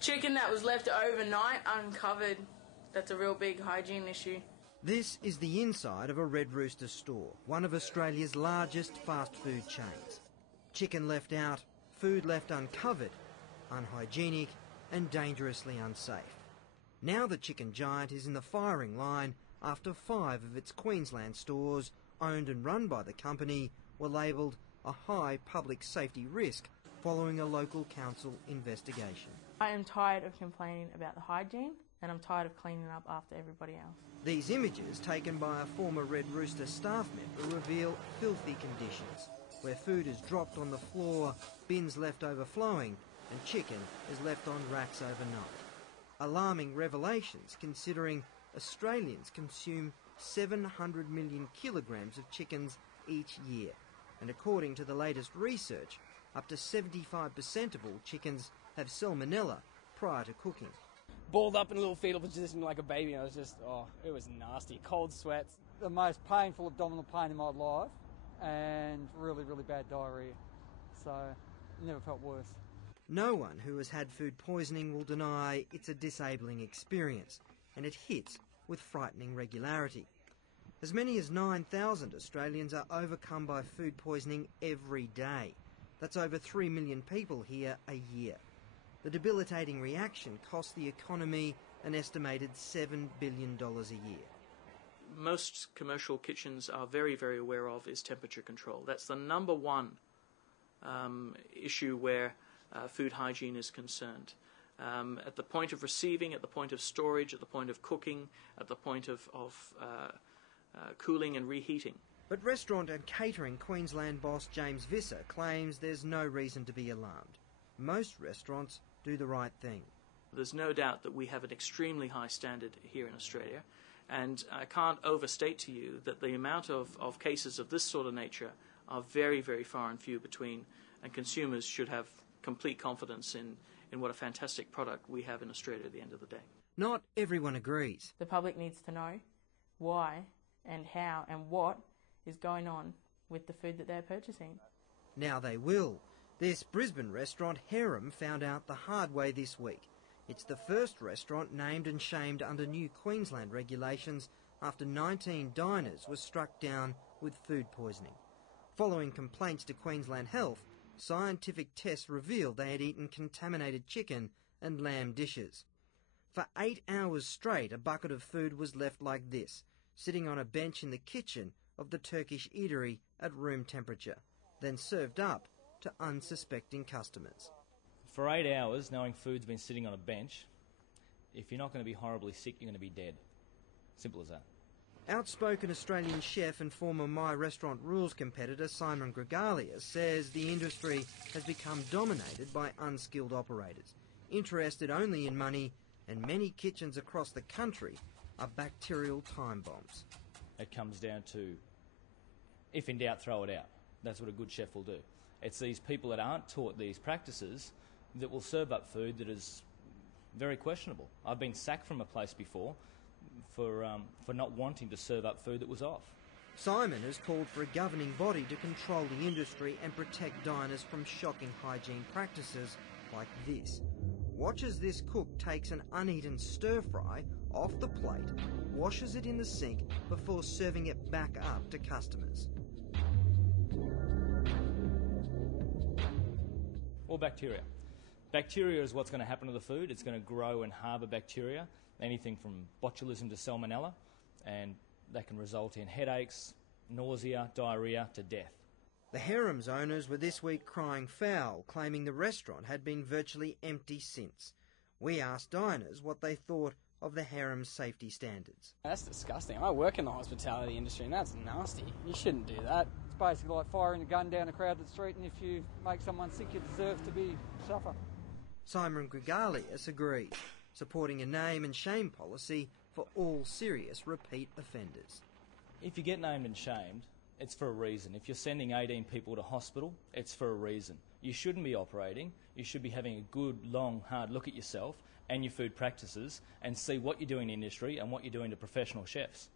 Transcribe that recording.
Chicken that was left overnight uncovered. That's a real big hygiene issue. This is the inside of a Red Rooster store, one of Australia's largest fast food chains. Chicken left out, food left uncovered, unhygienic and dangerously unsafe. Now the chicken giant is in the firing line after 5 of its Queensland stores, owned and run by the company, were labelled a high public safety risk following a local council investigation. I am tired of complaining about the hygiene, and I'm tired of cleaning up after everybody else. These images, taken by a former Red Rooster staff member, reveal filthy conditions, where food is dropped on the floor, bins left overflowing, and chicken is left on racks overnight. Alarming revelations, considering Australians consume 700 million kilograms of chickens each year. And according to the latest research, up to 75% of all chickens have salmonella prior to cooking. Balled up in a little fetal position like a baby, and I was just, it was nasty. Cold sweats. The most painful abdominal pain in my life, and really, really bad diarrhoea. So, never felt worse. No one who has had food poisoning will deny it's a disabling experience, and it hits with frightening regularity. As many as 9,000 Australians are overcome by food poisoning every day. That's over 3 million people here a year. The debilitating reaction costs the economy an estimated $7 billion a year. Most commercial kitchens are very, very aware of is temperature control. That's the number one issue where food hygiene is concerned. At the point of receiving, at the point of storage, at the point of cooking, at the point of cooling and reheating. But restaurant and catering Queensland boss James Visser claims there's no reason to be alarmed. Most restaurants do the right thing. There's no doubt that we have an extremely high standard here in Australia, and I can't overstate to you that the amount of cases of this sort of nature are very, very far and few between, and consumers should have complete confidence in what a fantastic product we have in Australia at the end of the day. Not everyone agrees. The public needs to know why and how and what is going on with the food that they're purchasing. Now they will. This Brisbane restaurant, Harem, found out the hard way this week. It's the first restaurant named and shamed under new Queensland regulations after 19 diners were struck down with food poisoning. Following complaints to Queensland Health, scientific tests revealed they had eaten contaminated chicken and lamb dishes. For 8 hours straight, a bucket of food was left like this, sitting on a bench in the kitchen of the Turkish eatery at room temperature, then served up to unsuspecting customers. For 8 hours, knowing food's been sitting on a bench, if you're not going to be horribly sick, you're going to be dead. Simple as that. Outspoken Australian chef and former My Restaurant Rules competitor Simon Gregalia says the industry has become dominated by unskilled operators, interested only in money, and many kitchens across the country are bacterial time bombs. It comes down to, if in doubt, throw it out. That's what a good chef will do. It's these people that aren't taught these practices that will serve up food that is very questionable. I've been sacked from a place before for not wanting to serve up food that was off. Simon has called for a governing body to control the industry and protect diners from shocking hygiene practices like this. Watch as this cook takes an uneaten stir-fry off the plate, washes it in the sink before serving it back up to customers. Or bacteria. Bacteria is what's going to happen to the food. It's going to grow and harbour bacteria, anything from botulism to salmonella, and that can result in headaches, nausea, diarrhoea to death. The Harem's owners were this week crying foul, claiming the restaurant had been virtually empty since. We asked diners what they thought of the Harem's safety standards. That's disgusting. I work in the hospitality industry, and that's nasty. You shouldn't do that. It's basically like firing a gun down a crowded street, and if you make someone sick, you deserve to suffer. Simon Gregalius agrees, supporting a name and shame policy for all serious repeat offenders. If you get named and shamed, it's for a reason. If you're sending 18 people to hospital, it's for a reason. You shouldn't be operating. You should be having a good, long, hard look at yourself and your food practices and see what you're doing in the industry and what you're doing to professional chefs.